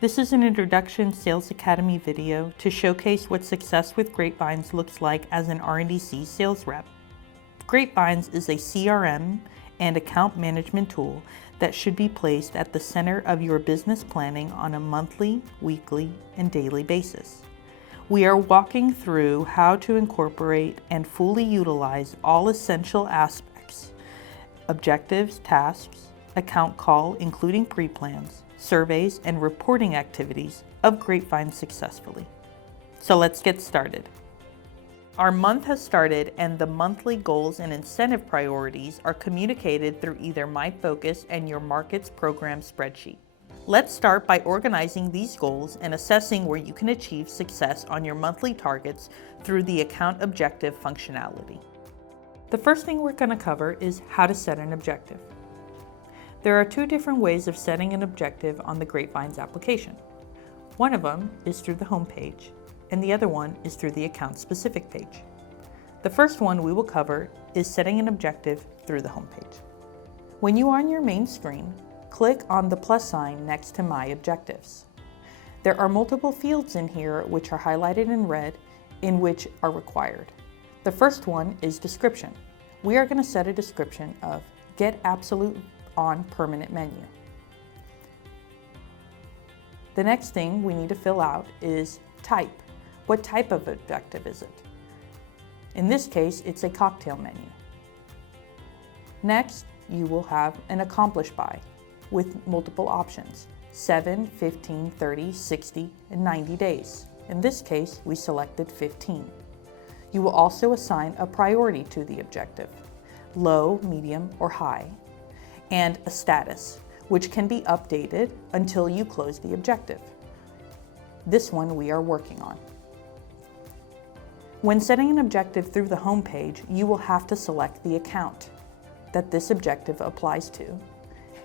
This is an Introduction Sales Academy video to showcase what success with Greatvines looks like as an R&DC sales rep. Greatvines is a CRM and account management tool that should be placed at the center of your business planning on a monthly, weekly, and daily basis. We are walking through how to incorporate and fully utilize all essential aspects, objectives, tasks, account call, including pre-plans, surveys, and reporting activities of Greatvines successfully. So let's get started. Our month has started and the monthly goals and incentive priorities are communicated through either My Focus and your markets program spreadsheet. Let's start by organizing these goals and assessing where you can achieve success on your monthly targets through the account objective functionality. The first thing we're going to cover is how to set an objective. There are two different ways of setting an objective on the Greatvines application. One of them is through the home page, and the other one is through the account specific page. The first one we will cover is setting an objective through the home page. When you are on your main screen, click on the plus sign next to My Objectives. There are multiple fields in here which are highlighted in red in which are required. The first one is description. We are going to set a description of Get Absolute on Permanent Menu. The next thing we need to fill out is type. What type of objective is it? In this case, it's a cocktail menu. Next, you will have an accomplish by with multiple options, 7, 15, 30, 60, and 90 days. In this case, we selected 15. You will also assign a priority to the objective, low, medium, or high, and a status, which can be updated until you close the objective. This one we are working on. When setting an objective through the home page, you will have to select the account that this objective applies to,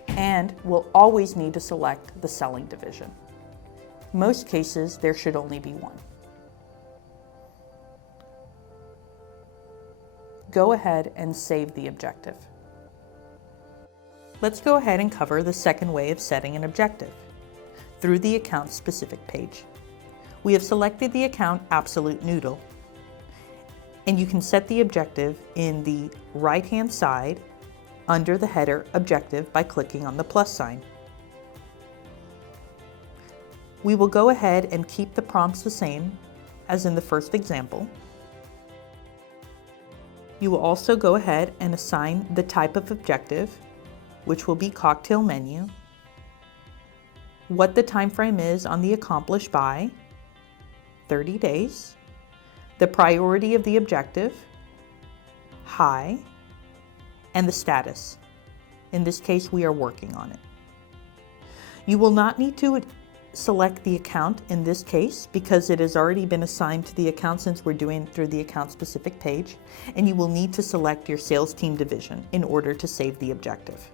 and will always need to select the selling division. Most cases, there should only be one. Go ahead and save the objective. Let's go ahead and cover the second way of setting an objective, through the account specific page. We have selected the account Absolute Noodle, and you can set the objective in the right-hand side under the header Objective by clicking on the plus sign. We will go ahead and keep the prompts the same as in the first example. You will also go ahead and assign the type of objective, which will be cocktail menu, what the time frame is on the accomplish by, 30 days, the priority of the objective, high, and the status. In this case, we are working on it. You will not need to select the account in this case because it has already been assigned to the account since we're doing it through the account specific page, and you will need to select your sales team division in order to save the objective.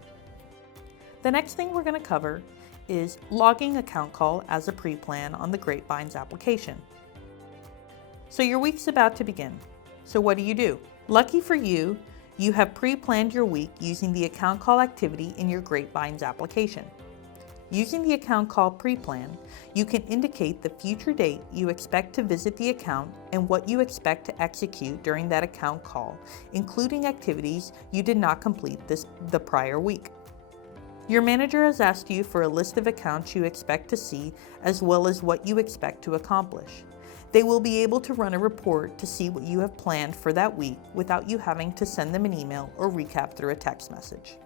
The next thing we're going to cover is logging account call as a pre-plan on the Greatvines application. So your week's about to begin. So what do? Lucky for you, you have pre-planned your week using the account call activity in your Greatvines application. Using the account call pre-plan, you can indicate the future date you expect to visit the account and what you expect to execute during that account call, including activities you did not complete the prior week. Your manager has asked you for a list of accounts you expect to see as well as what you expect to accomplish. They will be able to run a report to see what you have planned for that week without you having to send them an email or recap through a text message.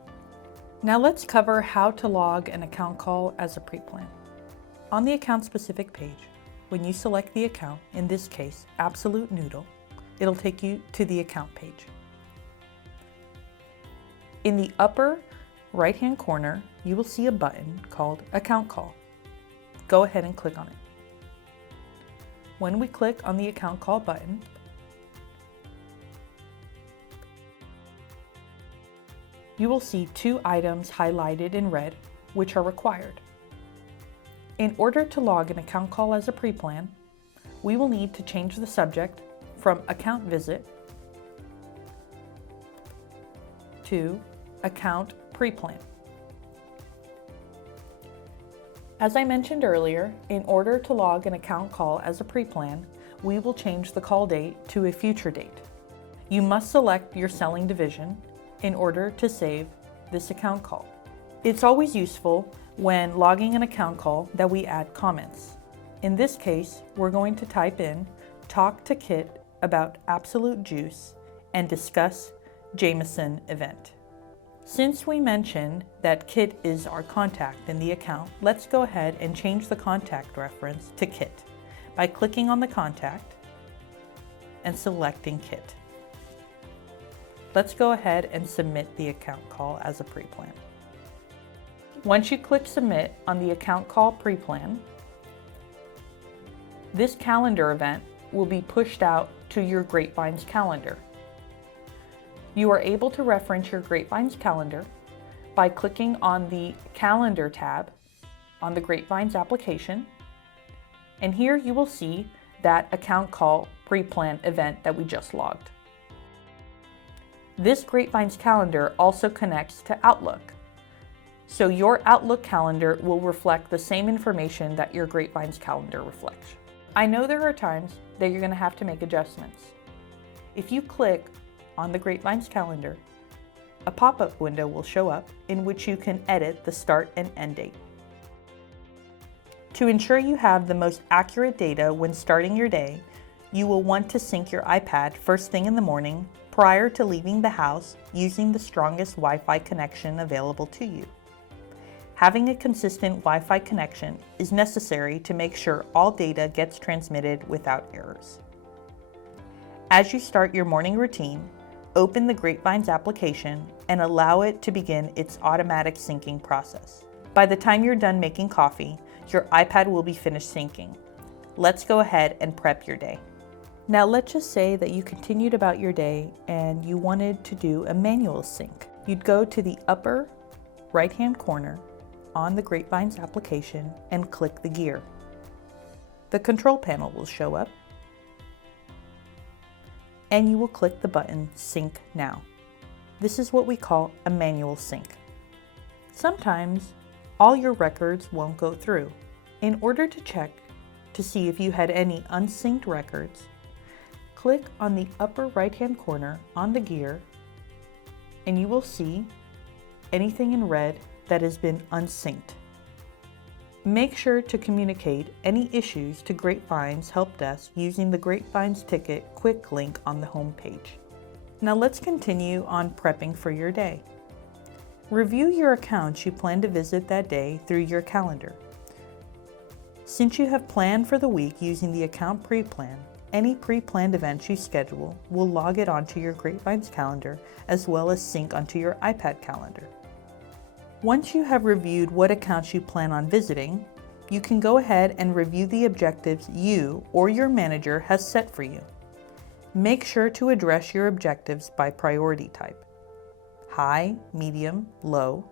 Now let's cover how to log an account call as a pre-plan. On the account specific page, when you select the account, in this case, Absolute Noodle, it'll take you to the account page. In the upper right-hand corner, you will see a button called Account Call. Go ahead and click on it. When we click on the account call button, you will see two items highlighted in red, which are required. In order to log an account call as a pre-plan, we will need to change the subject from Account Visit to Account Pre-Plan. As I mentioned earlier, in order to log an account call as a pre-plan, we will change the call date to a future date. You must select your selling division in order to save this account call. It's always useful when logging an account call that we add comments. In this case, we're going to type in "talk to Kit about Absolute Juice and discuss Jameson event." Since we mentioned that Kit is our contact in the account, let's go ahead and change the contact reference to Kit by clicking on the contact and selecting Kit. Let's go ahead and submit the account call as a pre-plan. Once you click submit on the account call pre-plan, this calendar event will be pushed out to your Greatvines calendar. You are able to reference your Greatvines calendar by clicking on the Calendar tab on the Greatvines application, and here you will see that account call pre-plan event that we just logged. This Greatvines calendar also connects to Outlook, so your Outlook calendar will reflect the same information that your Greatvines calendar reflects. I know there are times that you're going to have to make adjustments. If you click on the Greatvines calendar, a pop-up window will show up in which you can edit the start and end date. To ensure you have the most accurate data when starting your day, you will want to sync your iPad first thing in the morning prior to leaving the house using the strongest Wi-Fi connection available to you. Having a consistent Wi-Fi connection is necessary to make sure all data gets transmitted without errors. As you start your morning routine, open the Greatvines application and allow it to begin its automatic syncing process. By the time you're done making coffee, your iPad will be finished syncing. Let's go ahead and prep your day. Now let's just say that you continued about your day and you wanted to do a manual sync. You'd go to the upper right-hand corner on the Greatvines application and click the gear. The control panel will show up, and you will click the button Sync Now. This is what we call a manual sync. Sometimes all your records won't go through. In order to check to see if you had any unsynced records, click on the upper right-hand corner on the gear, and you will see anything in red that has been unsynced. Make sure to communicate any issues to Greatvines Help Desk using the Greatvines Ticket quick link on the home page. Now let's continue on prepping for your day. Review your accounts you plan to visit that day through your calendar. Since you have planned for the week using the account pre-plan, any pre-planned events you schedule will log it onto your Greatvines calendar as well as sync onto your iPad calendar. Once you have reviewed what accounts you plan on visiting, you can go ahead and review the objectives you or your manager has set for you. Make sure to address your objectives by priority type: high, medium, low.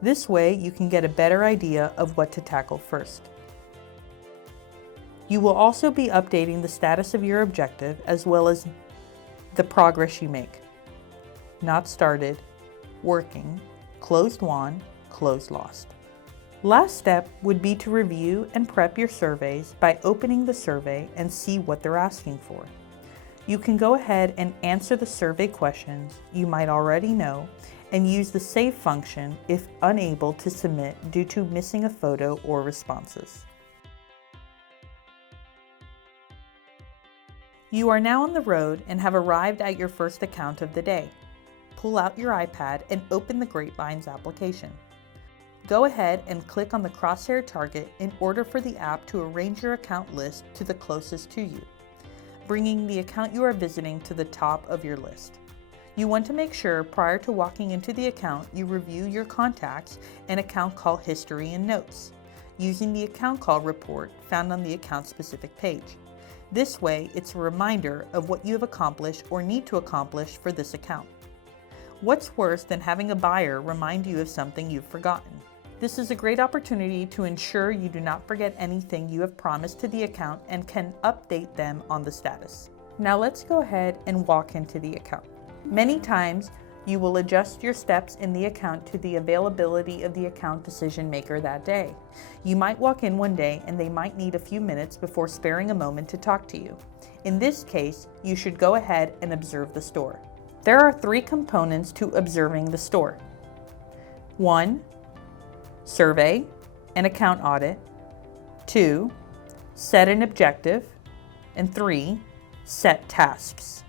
This way you can get a better idea of what to tackle first. You will also be updating the status of your objective as well as the progress you make. Not started, working, closed won, closed lost. Last step would be to review and prep your surveys by opening the survey and see what they're asking for. You can go ahead and answer the survey questions you might already know and use the save function if unable to submit due to missing a photo or responses. You are now on the road and have arrived at your first account of the day. Pull out your iPad and open the Greatvines application. Go ahead and click on the crosshair target in order for the app to arrange your account list to the closest to you, bringing the account you are visiting to the top of your list. You want to make sure prior to walking into the account you review your contacts and account call history and notes, using the account call report found on the account specific page. This way it's a reminder of what you have accomplished or need to accomplish for this account. What's worse than having a buyer remind you of something you've forgotten? This is a great opportunity to ensure you do not forget anything you have promised to the account and can update them on the status. Now let's go ahead and walk into the account. Many times You will adjust your steps in the account to the availability of the account decision maker that day. You might walk in one day and they might need a few minutes before sparing a moment to talk to you. In this case, you should go ahead and observe the store. There are 3 components to observing the store. 1. Survey and account audit. 2. Set an objective. And 3. Set tasks.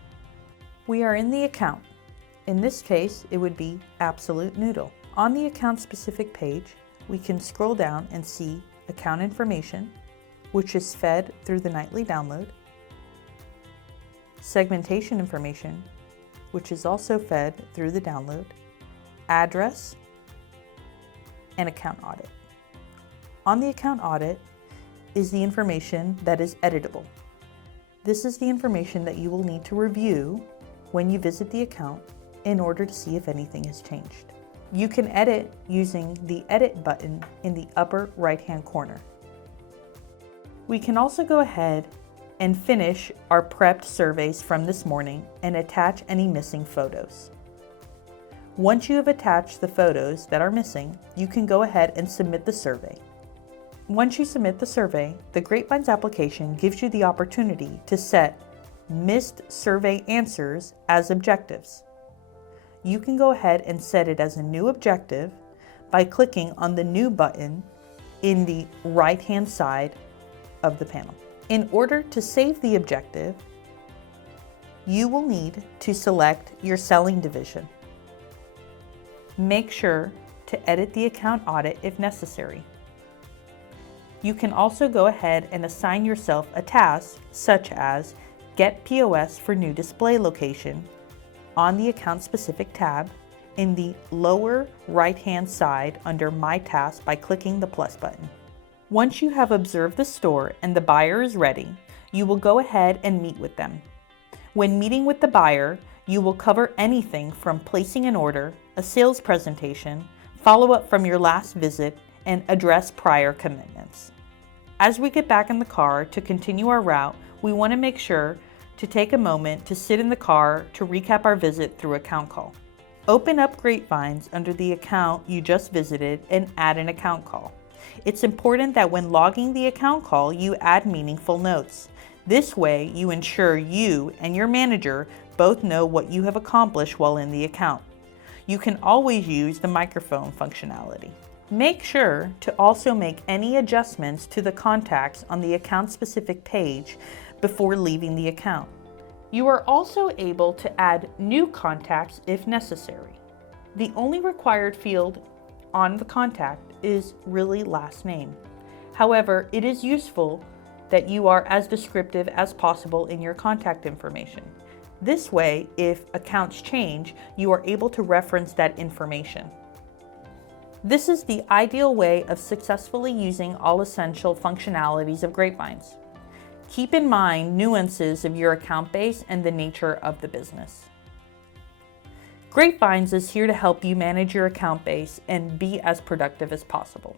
We are in the account. In this case, it would be Absolute Noodle. On the account specific page, we can scroll down and see account information, which is fed through the nightly download, segmentation information, which is also fed through the download, address, and account audit. On the account audit is the information that is editable. This is the information that you will need to review when you visit the account in order to see if anything has changed. You can edit using the Edit button in the upper right-hand corner. We can also go ahead and finish our prepped surveys from this morning and attach any missing photos. Once you have attached the photos that are missing, you can go ahead and submit the survey. Once you submit the survey, the Greatvines application gives you the opportunity to set missed survey answers as objectives. You can go ahead and set it as a new objective by clicking on the New button in the right-hand side of the panel. In order to save the objective, you will need to select your selling division. Make sure to edit the account audit if necessary. You can also go ahead and assign yourself a task such as Get POS for New Display Location on the Account Specific tab in the lower right-hand side under My Task by clicking the plus button. Once you have observed the store and the buyer is ready, you will go ahead and meet with them. When meeting with the buyer, you will cover anything from placing an order, a sales presentation, follow-up from your last visit, and address prior commitments. As we get back in the car to continue our route, we want to make sure to take a moment to sit in the car to recap our visit through account call. Open up Greatvines under the account you just visited and add an account call. It's important that when logging the account call, you add meaningful notes. This way, you ensure you and your manager both know what you have accomplished while in the account. You can always use the microphone functionality. Make sure to also make any adjustments to the contacts on the account-specific page before leaving the account. You are also able to add new contacts if necessary. The only required field on the contact is really last name. However, it is useful that you are as descriptive as possible in your contact information. This way, if accounts change, you are able to reference that information. This is the ideal way of successfully using all essential functionalities of Greatvines. Keep in mind nuances of your account base and the nature of the business. Greatvines is here to help you manage your account base and be as productive as possible.